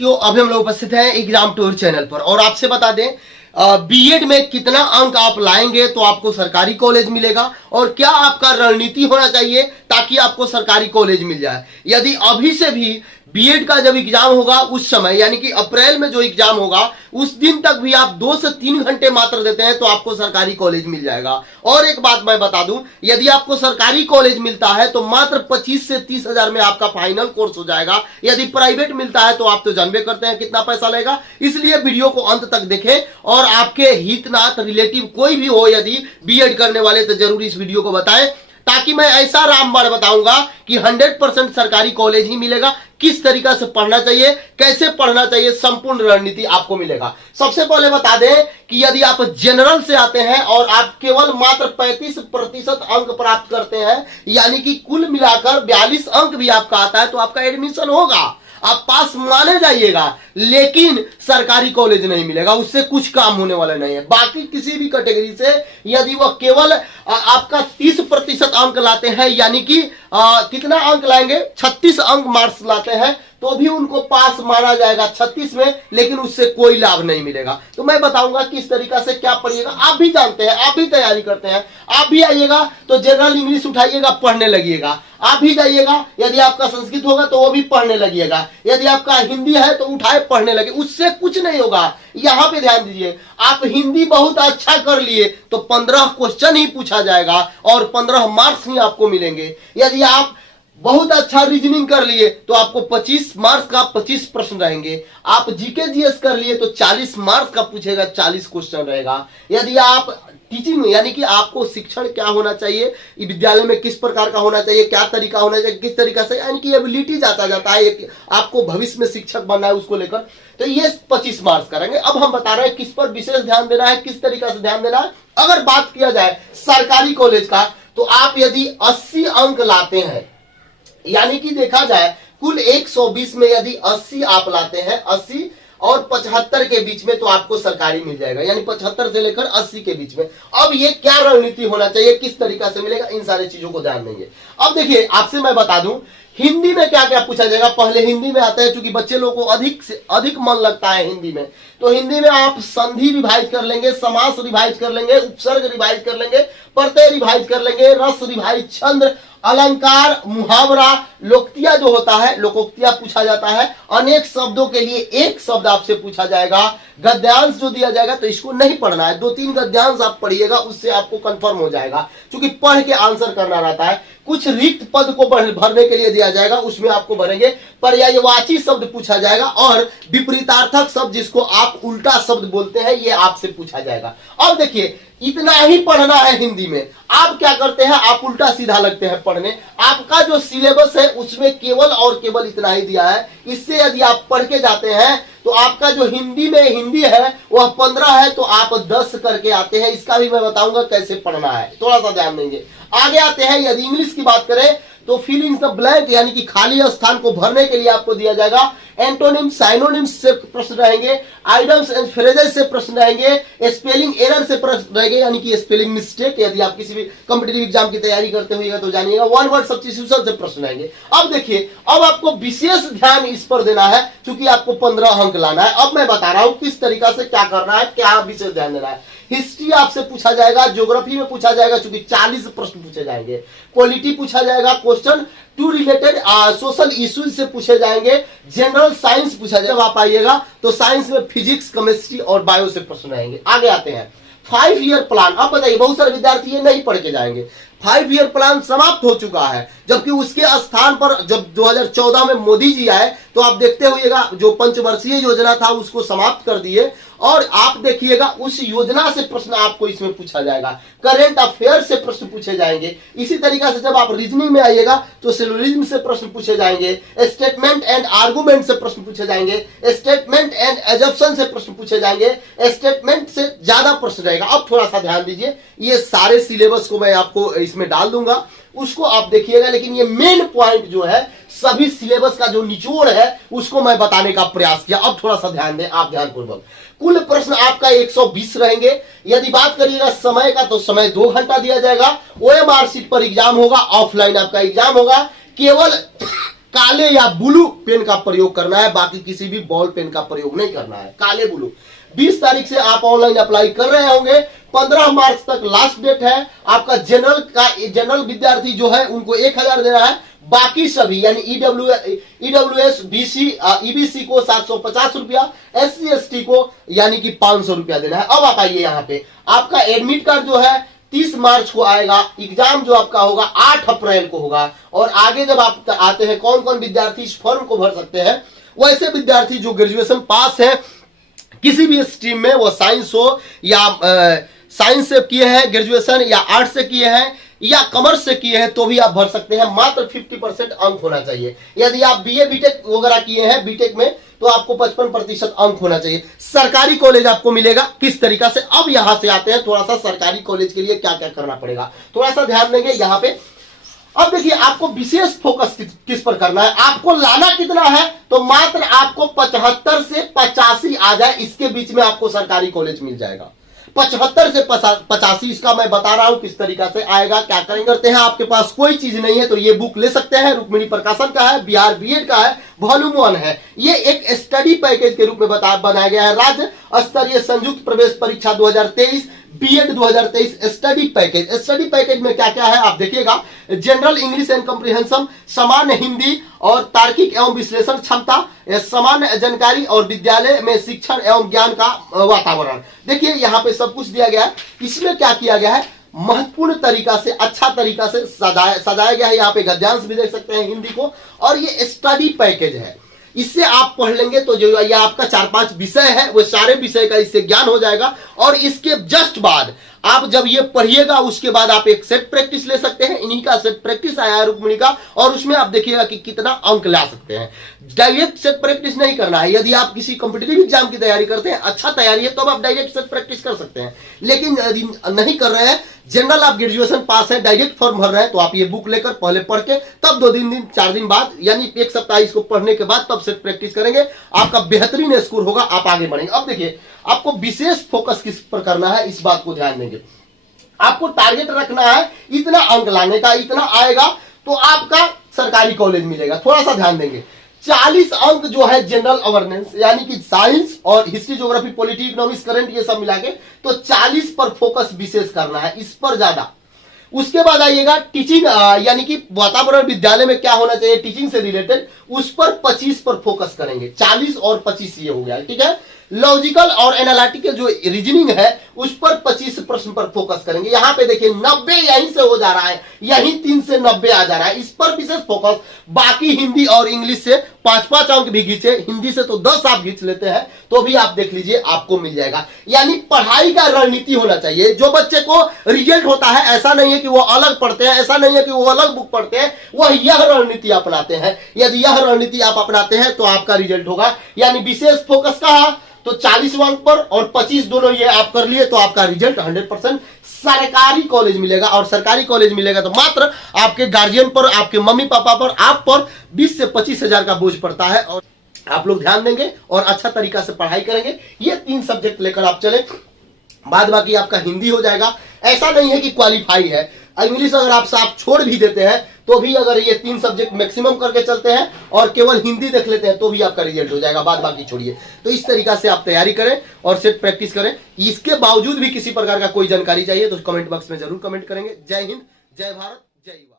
तो अभी हम लोग उपस्थित हैं एग्जाम टूर चैनल पर और आपसे बता दें बीएड में कितना अंक आप लाएंगे तो आपको सरकारी कॉलेज मिलेगा और क्या आपका रणनीति होना चाहिए ताकि आपको सरकारी कॉलेज मिल जाए। यदि अभी से भी बीएड का जब एग्जाम होगा उस समय यानी कि अप्रैल में जो एग्जाम होगा उस दिन तक भी आप 2 से 3 घंटे मात्र देते हैं तो आपको सरकारी कॉलेज मिल जाएगा। और एक बात मैं बता दूं, यदि आपको सरकारी कॉलेज मिलता है तो मात्र 25 से 30 हजार में आपका फाइनल कोर्स हो जाएगा। यदि प्राइवेट मिलता है तो आप तो जानबे करते हैं कितना पैसा लगेगा। इसलिए वीडियो को अंत तक देखें और आपके हितनात रिलेटिव कोई भी हो यदि बीएड करने वाले तो जरूर इस वीडियो को बताएं ताकि मैं ऐसा रामबाण बताऊंगा कि 100% सरकारी कॉलेज ही मिलेगा। किस तरीका से पढ़ना चाहिए, कैसे पढ़ना चाहिए, संपूर्ण रणनीति आपको मिलेगा। सबसे पहले बता दें कि यदि आप जनरल से आते हैं और आप केवल मात्र 35% अंक प्राप्त करते हैं यानी कि कुल मिलाकर 42 अंक भी आपका आता है तो आपका एडमिशन होगा, आप पास माने जाइएगा। लेकिन सरकारी कॉलेज नहीं मिलेगा, उससे कुछ काम होने वाला नहीं है। बाकी किसी भी कैटेगरी से यदि वह केवल आपका 30% अंक लाते हैं यानी कि कितना अंक लाएंगे 36 अंक मार्क्स लाते हैं तो भी उनको पास माना जाएगा 36 में, लेकिन उससे कोई लाभ नहीं मिलेगा। तो मैं बताऊंगा किस तरीका से क्या पढ़िएगा। आप भी जानते हैं, आप भी तैयारी करते हैं, आप भी आइएगा तो जनरल इंग्लिश उठाइएगा, पढ़ने लगिएगा। आप भी जाइएगा, यदि आपका संस्कृत होगा तो वो भी पढ़ने लगिएगा, यदि आपका हिंदी है तो उठाए पढ़ने लगे, उससे कुछ नहीं होगा। यहां पे ध्यान दीजिए, आप हिंदी बहुत अच्छा कर लिए तो 15 क्वेश्चन ही पूछा जाएगा और 15 मार्क्स ही आपको मिलेंगे। यदि आप बहुत अच्छा रीजनिंग कर लिए तो आपको 25 मार्क्स का 25 प्रश्न रहेंगे। आप जीके जीएस कर लिए तो 40 मार्क्स का पूछेगा, 40 क्वेश्चन रहेगा। यदि आप टीचिंग यानी कि आपको शिक्षण क्या होना चाहिए, विद्यालय में किस प्रकार का होना चाहिए, क्या तरीका होना चाहिए, किस तरीका से यानी कि एबिलिटी जाता जाता है, आपको भविष्य में शिक्षक बनना है उसको लेकर, तो ये 25 मार्क्स करेंगे। अब हम बता रहे हैं किस पर विशेष ध्यान देना है, किस तरीका से ध्यान देना है। अगर बात किया जाए सरकारी कॉलेज का तो आप यदि 80 अंक लाते हैं यानी कि देखा जाए कुल 120 में यदि 80 आप लाते हैं, 80 और 75 के बीच में तो आपको सरकारी मिल जाएगा, यानी 75 से लेकर 80 के बीच में। अब ये क्या रणनीति होना चाहिए, किस तरीका से मिलेगा, इन सारी चीजों को ध्यान देंगे। अब देखिए आपसे मैं बता दूं हिंदी में क्या क्या पूछा जाएगा। पहले हिंदी में आता है, क्योंकि बच्चे लोगों को अधिक से अधिक मन लगता है हिंदी में, तो हिंदी में आप संधि रिवाइज कर लेंगे, समास रिवाइज कर लेंगे, उपसर्ग रिवाइज कर लेंगे, प्रत्यय रिवाइज कर लेंगे, रस रिवाइज, छंद, अलंकार, मुहावरा, लोकोक्तियां जो होता है, लोकोक्तियां पूछा जाता है। अनेक शब्दों के लिए एक शब्द आपसे पूछा जाएगा। गद्यांश जो दिया जाएगा तो इसको नहीं पढ़ना है, 2-3 गद्यांश आप पढ़िएगा, उससे आपको कंफर्म हो जाएगा, क्योंकि पढ़ के आंसर करना रहता है। कुछ रिक्त पद को भरने के लिए दिया जाएगा, उसमें आपको भरेंगे। पर्यायवाची शब्द पूछा जाएगा और विपरीतार्थक शब्द जिसको आप उल्टा शब्द बोलते हैं ये आपसे पूछा जाएगा। अब देखिए इतना ही पढ़ना है हिंदी में। आप क्या करते हैं, आप उल्टा सीधा लगते हैं पढ़ने। आपका जो सिलेबस है उसमें केवल और केवल इतना ही दिया है। इससे यदि आप पढ़ के जाते हैं तो आपका जो हिंदी में हिंदी है वह 15 है तो आप 10 करके आते हैं। इसका भी मैं बताऊंगा कैसे पढ़ना है, थोड़ा सा ध्यान देंगे। आगे आते हैं, यदि इंग्लिश की बात करें तो फिलिंग द ब्लैंक यानी कि खाली स्थान को भरने के लिए आपको दिया जाएगा। एंटोनिम साइनोनिम्स से प्रश्न रहेंगे, आइडम्स एंड फ्रेजेस से प्रश्न रहेंगे, स्पेलिंग एरर से प्रश्न रहेंगे यानी कि स्पेलिंग मिस्टेक, यदि आप किसी भी कॉम्पिटिटिव एग्जाम की तैयारी करते हुए तो जानिएगा। वन वर्ड सब्स्टिट्यूशन से प्रश्न रहेंगे। अब देखिए, अब आपको विशेष ध्यान इस पर देना है क्योंकि आपको 15 अंक लाना है। अब मैं बता रहा हूं किस तरीका से क्या करना है, क्या विशेष ध्यान देना है। हिस्ट्री आपसे पूछा जाएगा, ज्योग्राफी में पूछा जाएगा क्योंकि 40 प्रश्न पूछे जाएंगे, क्वालिटी पूछा जाएगा, question to related social issues से पूछे जाएंगे, जनरल साइंस पूछा जाएगा। जब आप आइएगा तो साइंस में फिजिक्स, केमिस्ट्री और बायो से प्रश्न रहेंगे। आगे आते हैं 5 ईयर प्लान। अब बताइए बहुत सारे विद्यार्थी ये नहीं पढ़ के जाएंगे। 5 ईयर प्लान समाप्त हो चुका है, जबकि उसके स्थान पर जब 2014 में मोदी जी आए तो आप देखते हुएगा जो पंचवर्षीय योजना था उसको समाप्त कर दिए और आप देखिएगा उस योजना से प्रश्न आपको इसमें पूछा जाएगा। करंट अफेयर से प्रश्न पूछे जाएंगे। इसी तरीके से जब आप रीजनिंग में आइएगा तो सिलोजिज्म से प्रश्न पूछे जाएंगे, स्टेटमेंट एंड आर्गुमेंट से प्रश्न पूछे जाएंगे, स्टेटमेंट एंड एजप्शन से प्रश्न पूछे जाएंगे, स्टेटमेंट से ज्यादा प्रश्न रहेगा। अब थोड़ा सा ध्यान दीजिए, ये सारे सिलेबस को मैं आपको इसमें डाल दूंगा, उसको आप देखिएगा, लेकिन ये मेन पॉइंट जो है सभी सिलेबस का जो निचोड़ है उसको मैं बताने का प्रयास किया। अब थोड़ा सा ध्यान दें आप, ध्यानपूर्वक। कुल प्रश्न आपका 120 रहेंगे। यदि बात करिएगा समय का तो समय 2 घंटा दिया जाएगा। ओएमआर सीट पर एग्जाम होगा, ऑफलाइन आपका एग्जाम होगा। केवल काले या ब्लू पेन का प्रयोग करना है, बाकी किसी भी बॉल पेन का प्रयोग नहीं करना है, काले ब्लू। 20 तारीख से आप ऑनलाइन अप्लाई कर रहे होंगे, 15 मार्च तक लास्ट डेट है आपका। जनरल विद्यार्थी जो है उनको 1000 देना है, बाकी सभी यानी ईडब्ल्यूएस बीसी ईबीसी को 750 रुपया, SC ST को यानी कि 500 रुपया देना है। अब आप आइए यहाँ पे, आपका एडमिट कार्ड जो है 30 मार्च को आएगा, एग्जाम जो आपका होगा 8 अप्रैल को होगा। और आगे जब आप आते हैं कौन कौन विद्यार्थी इस फॉर्म को भर सकते हैं, वैसे विद्यार्थी जो ग्रेजुएशन पास है किसी भी स्ट्रीम में, वो साइंस हो या साइंस से किए हैं ग्रेजुएशन, या आर्ट्स से किए हैं या कॉमर्स से किए हैं, तो भी आप भर सकते हैं। मात्र 50% अंक होना चाहिए। यदि आप बीए बीटेक वगैरह किए हैं, बीटेक में, तो आपको 55% अंक होना चाहिए। सरकारी कॉलेज आपको मिलेगा किस तरीका से, अब यहां से आते हैं थोड़ा सा सरकारी कॉलेज के लिए क्या क्या करना पड़ेगा, थोड़ा सा ध्यान देंगे यहां पे। अब देखिए आपको विशेष फोकस किस पर करना है, आपको लाना कितना है, तो मात्र आपको 75 से 85 आ जाए, इसके बीच में आपको सरकारी कॉलेज मिल जाएगा। 75 से 85, इसका मैं बता रहा हूं किस तरीका से आएगा, क्या करेंगे। करते हैं आपके पास कोई चीज नहीं है तो ये बुक ले सकते हैं, रुक्मिणी प्रकाशन का है, बिहार बीएड का है, वॉल्यूम 1 है। ये एक स्टडी पैकेज के रूप में बनाया गया है, राज्य स्तरीय संयुक्त प्रवेश परीक्षा 2023 BEd 2023 study package. Study package में क्या क्या है आप देखिएगा, जनरल इंग्लिश एंड कॉम्प्रिहेंशन, सामान्य हिंदी और तार्किक एवं विश्लेषण क्षमता, सामान्य जानकारी और विद्यालय में शिक्षण एवं ज्ञान का वातावरण। देखिए यहाँ पे सब कुछ दिया गया है। इसमें क्या किया गया है, महत्वपूर्ण तरीका से, अच्छा तरीका से सजाया गया है। यहाँ पे गद्यांश भी देख सकते हैं हिंदी को, और ये स्टडी पैकेज है। इससे आप पढ़ लेंगे तो जो ये आपका 4-5 विषय है वो सारे विषय का इससे ज्ञान हो जाएगा। और इसके जस्ट बाद आप जब ये पढ़िएगा उसके बाद आप एक सेट प्रैक्टिस ले सकते हैं। इन्हीं का सेट प्रैक्टिस आया है रुक्मिणी का, और उसमें आप देखिएगा कि कितना अंक ला सकते हैं। डायरेक्ट सेट प्रैक्टिस नहीं करना है। यदि आप किसी कॉम्पिटिटिव एग्जाम की तैयारी करते हैं, अच्छा तैयारी है, तो आप डायरेक्ट सेट प्रैक्टिस कर सकते हैं। लेकिन यदि नहीं कर रहे हैं, जनरल आप ग्रेजुएशन पास है, डायरेक्ट फॉर्म भर रहे हैं, तो आप ये बुक लेकर पहले पढ़ के तब 2-4 दिन बाद यानी 1 सप्ताह इसको पढ़ने के बाद तब सेट प्रैक्टिस करेंगे, आपका बेहतरीन स्कोर होगा, आप आगे बढ़ेंगे। अब देखिए आपको विशेष फोकस किस पर करना है, इस बात को ध्यान देंगे। आपको टारगेट रखना है इतना अंक लाने का, इतना आएगा तो आपका सरकारी कॉलेज मिलेगा। थोड़ा सा ध्यान देंगे, 40 अंक जो है जनरल अवेयरनेस यानी कि साइंस और history, geography, polity, economics, current, ये सब मिला के, तो 40 पर फोकस विशेष करना है, इस पर ज्यादा। उसके बाद आइएगा टीचिंग यानी कि वातावरण विद्यालय में क्या होना चाहिए टीचिंग से रिलेटेड, उस पर 25 पर फोकस करेंगे। 40 और 25 ये हो गया, ठीक है। लॉजिकल और एनालिटिकल जो रीजनिंग है उस पर 25 प्रश्न पर फोकस करेंगे। यहां पे देखिए 90 यहीं से हो जा रहा है, यहीं 3 से 90 आ जा रहा है, इस पर विशेष फोकस। बाकी हिंदी और इंग्लिश से 5-5 अंक भी खींचे, हिंदी से तो 10 आप खींच लेते हैं तो भी आप देख लीजिए आपको मिल जाएगा। यानी पढ़ाई का रणनीति होना चाहिए। जो बच्चे को रिजल्ट होता है, ऐसा नहीं है कि वो अलग पढ़ते हैं, ऐसा नहीं है कि वो अलग बुक पढ़ते हैं, वह यह रणनीति अपनाते हैं। यदि यह रणनीति आप अपनाते हैं तो आपका रिजल्ट होगा। यानी विशेष फोकस कहा तो 40 अंक पर और 25 दोनों ये आप कर लिए तो आपका रिजल्ट 100% सरकारी कॉलेज मिलेगा। और सरकारी कॉलेज मिलेगा तो मात्र आपके गार्जियन पर, आपके मम्मी पापा पर, आप पर 20 से 25 हजार का बोझ पड़ता है। और आप लोग ध्यान देंगे और अच्छा तरीका से पढ़ाई करेंगे। ये 3 सब्जेक्ट लेकर आप चले, बाद बाकी आपका हिंदी हो जाएगा। ऐसा नहीं है कि क्वालिफाई है, इंग्लिश अगर आप साफ छोड़ भी देते हैं तो भी अगर ये 3 सब्जेक्ट मैक्सिमम करके चलते हैं और केवल हिंदी देख लेते हैं तो भी आपका रिजल्ट हो जाएगा, बाद बाकी छोड़िए। तो इस तरीका से आप तैयारी करें और सेट प्रैक्टिस करें। इसके बावजूद भी किसी प्रकार का कोई जानकारी चाहिए तो कमेंट बॉक्स में जरूर कमेंट करेंगे। जय हिंद, जय भारत, जय युवा।